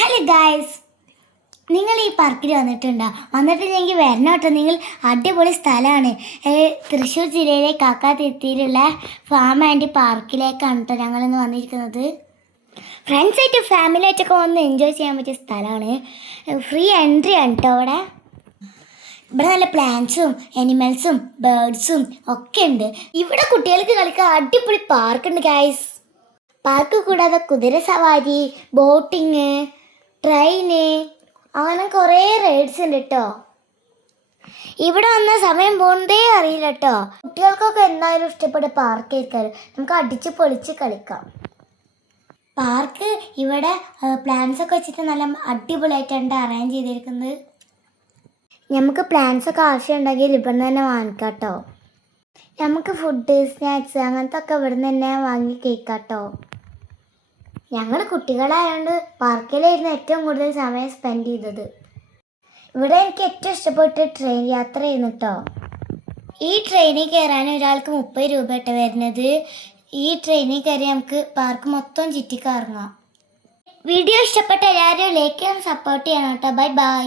Hello guys, നിങ്ങൾ ഈ പാർക്കിൽ വന്നിട്ടില്ലെങ്കിൽ വരണം കേട്ടോ. നിങ്ങൾ അടിപൊളി സ്ഥലമാണ്. തൃശ്ശൂർ ജില്ലയിലെ കാക്കാത്തിരുത്തിയിലുള്ള ഫാം ആൻഡ് പാർക്കിലേക്കാണ് കേട്ടോ ഞങ്ങളിന്ന് വന്നിരിക്കുന്നത്. ഫ്രണ്ട്സായിട്ട് ഫാമിലിയായിട്ടൊക്കെ വന്ന് എൻജോയ് ചെയ്യാൻ പറ്റിയ സ്ഥലമാണ്. ഫ്രീ എൻട്രി ആണ് കേട്ടോ. ഇവിടെ നല്ല പ്ലാന്റ്സും അനിമൽസും ബേർഡ്സും ഒക്കെ ഉണ്ട്. ഇവിടെ കുട്ടികൾക്ക് കളിക്കാൻ അടിപൊളി പാർക്കുണ്ട് ഗായ്സ്. പാർക്ക് കൂടാതെ കുതിര സവാരി, ബോട്ടിങ്, ട്രെയിന്, അങ്ങനെ കുറേ റൈഡ്സ് ഉണ്ട് കേട്ടോ. ഇവിടെ വന്ന സമയം പോകുന്നതേ അറിയില്ല കേട്ടോ. കുട്ടികൾക്കൊക്കെ എന്തായാലും ഇഷ്ടപ്പെട്ട പാർക്ക് ആയിരിക്കും. നമുക്ക് അടിച്ച് പൊളിച്ച് കളിക്കാം. പാർക്ക് ഇവിടെ പ്ലാൻസ് ഒക്കെ വെച്ചിട്ട് നല്ല അടിപൊളിയായിട്ടാണ് അറേഞ്ച് ചെയ്തിരിക്കുന്നത്. നമുക്ക് പ്ലാൻസ് ഒക്കെ ആവശ്യമുണ്ടെങ്കിൽ ഇവിടെ നിന്ന് തന്നെ വാങ്ങിക്കാം കേട്ടോ. നമുക്ക് ഫുഡ്, സ്നാക്സ് അങ്ങനത്തെ ഒക്കെ ഇവിടെ നിന്ന് തന്നെ വാങ്ങി കഴിക്കാം കേട്ടോ. ഞങ്ങൾ കുട്ടികളായതുകൊണ്ട് പാർക്കിലായിരുന്നു ഏറ്റവും കൂടുതൽ സമയം സ്പെൻഡ് ചെയ്തത്. ഇവിടെ എനിക്ക് ഏറ്റവും ഇഷ്ടപ്പെട്ട ട്രെയിൻ യാത്ര ചെയ്യുന്നു കേട്ടോ. ഈ ട്രെയിനിൽ കയറാൻ ഒരാൾക്ക് 30 രൂപ ഇട്ട് വരുന്നത്. ഈ ട്രെയിനിൽ കയറി നമുക്ക് പാർക്ക് മൊത്തം ചുറ്റിക്കറങ്ങാം. വീഡിയോ ഇഷ്ടപ്പെട്ട എല്ലാവരും ലൈക്ക് ചെയ്യാൻ സപ്പോർട്ട് ചെയ്യണം കേട്ടോ. Bye bye.